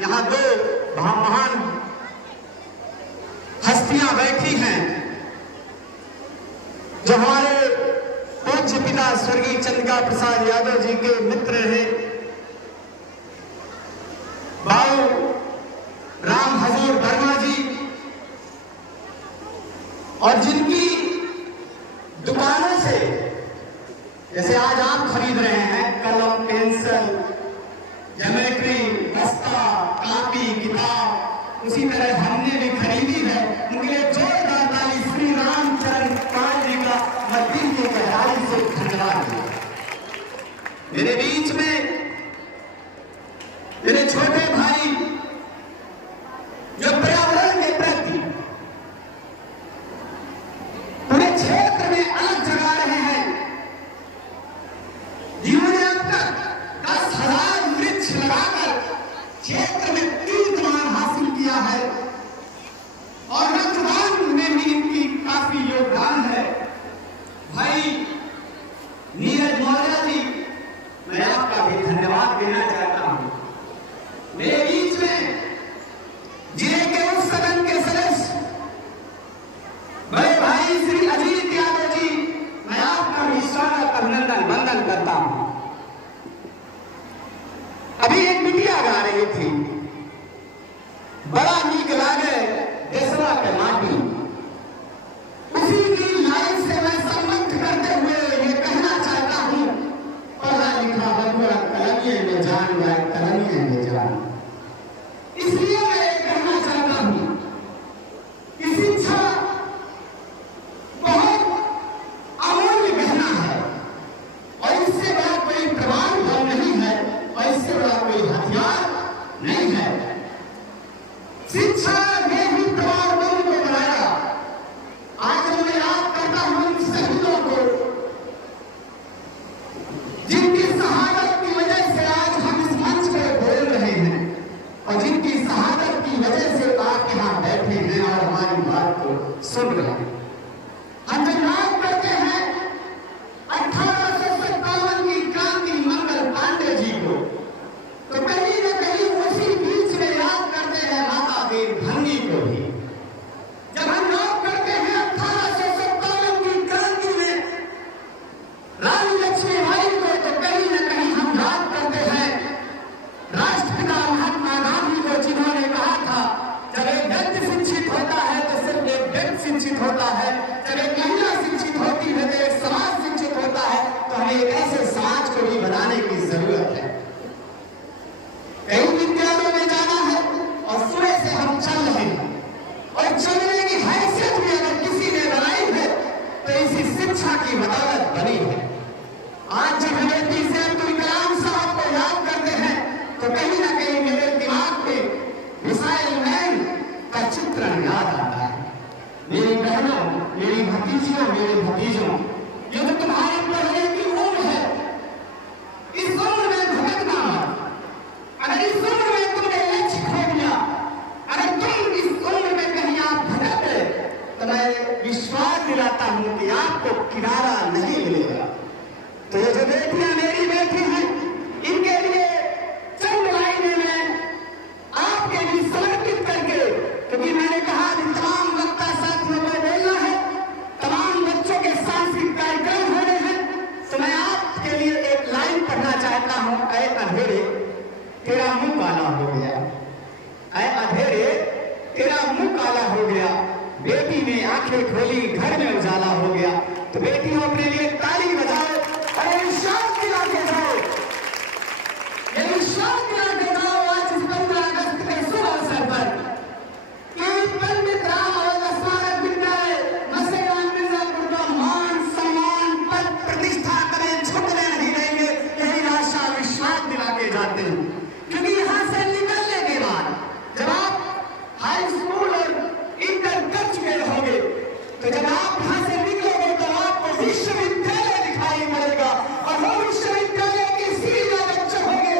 यहाँ दो महान हस्तियां बैठी हैं जो हमारे पूज्य पिता स्वर्गीय चंद्रिका प्रसाद यादव जी के मित्र रहे, बाबू राम हजूर वर्मा जी, और जिनकी दुकानों से जैसे आज आप खरीद रहे हैं कलम, पेंसिल, ज्योमेट्री, बस्ता, कॉपी, किताब, उसी तरह हमने भी खरीदी है। उनके लिए जोरदार ताली श्री रामचरण पाल जी का मध्य की गहराई से धन्यवाद। मेरे बीच में मेरे छोटे भाई जो पर्यावरण के प्रति पूरे क्षेत्र में अलग जगा रहे हैं, जिन्होंने अब तक 10,000 वृक्ष लगाकर क्षेत्र में कीर्तिमान हासिल किया है और रक्तदान में भी इनकी काफी योगदान है। भाई नीरज मौर्य जी, मैं आपका भी धन्यवाद देना चाहता हूं। मेरे बीच में जिले के उस सदन के सदस्य बड़े भाई श्री अजीत यादव जी, मैं आपका भी स्वागत, अभिनंदन, वंदन करता हूं। अभी एक बिटिया गा रही थी, बड़ा नीक लागे देशवा के माटी, उसी की लाइन से मैं संबंध करते हुए ये कहना चाहता हूं, पढ़ा लिखा बंधुआ कलमिए में जान गए, कलमिए में जान। इसलिए मैं ये कहना चाहता हूं कि शिक्षा बहुत अमूल्य गहना है और इससे बड़ा कोई प्रमाण बल नहीं है और इससे बड़ा कोई हथियार नहीं है। शिक्षा ने ही प्रमाण बल को बनाया। आज मैं याद करता हूं उन शहीदों को जिनकी शहादत की वजह से आज हम इस मंच पर बोल रहे हैं और जिनकी शहादत की वजह से आप यहाँ बैठे हैं और हमारी बात को सुन रहे हैं। हम जब याद करते हैं 1857 की क्रांति मंगल पांडे जी को, तो कहीं न कहीं उसी बीच में याद करते हैं माता देव भंगी को भी। जब हम याद करते हैं 1857 की क्रांति में रानी लक्ष्मीबाई को, तो कहीं न कहीं हम याद करते हैं राष्ट्रपिता महात्मा गांधी को, जिन्होंने कहा था जब एक व्यक्ति शिक्षित होता है तो सिर्फ एक व्यक्ति शिक्षित होता है, जब एक महिला शिक्षित होती है तो एक समाज शिक्षित होता है। तो हमें एक ऐसे समाज को भी बनाने की जरूरत है। कई विद्यालयों में जाना है और सुबह से हम चल रहे हैं और चलने की हैसियत भी अगर किसी ने बनाई है तो इसी शिक्षा की बदौलत बनी है। आज जब हमें पीछे अब्दुल कलाम साहब को याद करते हैं तो कहीं ना कहीं मेरे दिमाग में मिसाइल मैन का चित्रण याद आता है। मेरी बहनों, मेरी भतीजियों, मेरे भतीजों, ये तो तुम्हारे पढ़ने की उम्र है, इस उम्र में भटकना मत। अगर इस उम्र में तुमने लक्ष्य खो दिया, अगर तुम इस उम्र में कहीं आप भटक गए, तो मैं विश्वास दिलाता हूं कि आपको किनारा नहीं मिलेगा। तो ये जो बेटियां मेरी बेटी हैं, इनके लिए चंद लाइनें में आपके लिए समर्पित करके, क्योंकि मैंने कहा कि तमाम वक्ता साथियों को बोलना है, तमाम बच्चों के सांस्कृतिक कार्यक्रम हो रहे हैं, तो मैं आपके लिए एक लाइन पढ़ना चाहता हूं। ऐ अंधेरे तेरा मुंह काला हो गया, ऐ अंधेरे तेरा मुंह काला हो गया, बेटी ने आंखें खोली घर में उजाला हो गया। तो बेटियों अपने लिए ताली बजाओ और विश्वास दिला के जाओ, ये विश्वास दिला के जाओ आज इस 15 अगस्त के शुभ अवसर पर कि पंडित राम और स्मारक विद्यालय मसेगांव मिर्जापुर का मान सम्मान पद प्रतिष्ठा करें, झुकने नहीं देंगे, यही आशा विश्वास दिला के जाते हैं। क्योंकि यहाँ से निकलने के बाद जब आप हाई स्कूल और इंटर कर चुके रहोगे, तो जब आप यहाँ से निकलोगे तो आपको विश्वविद्यालय दिखाई पड़ेगा और वो विश्वविद्यालय की सीढ़ियां जब चढ़ोगे,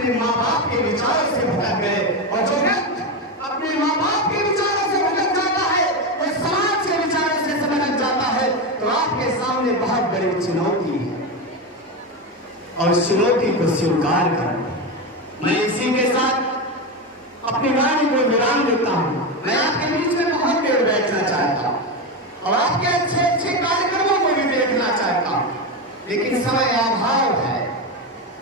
अपने माँ बाप के विचारों से भटक गए। और जो व्यक्ति अपने माँ बाप के विचारों से भटक जाता है, वो समाज के विचारों से भटक जाता है, तो आपके सामने बहुत बड़ी चुनौती है और इस चुनौती को स्वीकार करो। मैं इसी के साथ अपनी वाणी को विराम देता हूं। मैं आपके बीच में बहुत देर बैठना चाहता हूं और आपके अच्छे अच्छे कार्यक्रमों को भी देखना चाहता हूं, लेकिन समय अभाव है।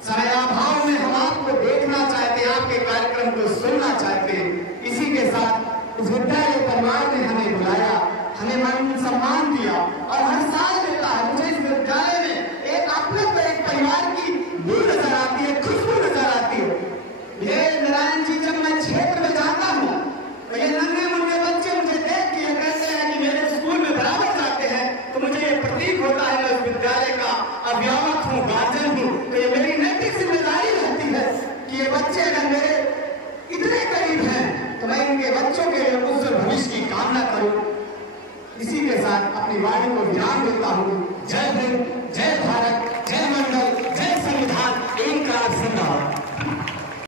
समय अभाव में हम आपको देखना चाहते हैं, आपके कार्यक्रम को सुनना चाहते हैं। इसी के साथ इस विद्यालय परिवार ने हमें बुलाया, हमें मान सम्मान दिया और हर साल देता है। मुझे इस विद्यालय में एक अपने एक परिवार की बू नजर आती है, खुशबू नजर आती है। ये नारायण जी, जब मैं क्षेत्र में जाता हूँ तो ये नन्हे मुन्ने बच्चे मुझे देख के कहते हैं कि मेरे स्कूल में बराबर जाते हैं, तो मुझे ये प्रतीक होता है मैं उस विद्यालय का अभिभावक हूँ, गार्जियन हूँ। तो ये मेरी नैतिक जिम्मेदारी रहती है कि ये बच्चे अगर मेरे इतने करीब हैं तो मैं इनके बच्चों के उज्जवल भविष्य की कामना करूँ। इसी के साथ अपनी वाणी को विराम देता हूँ। जय हिंद, जय भारत, जय मंगल।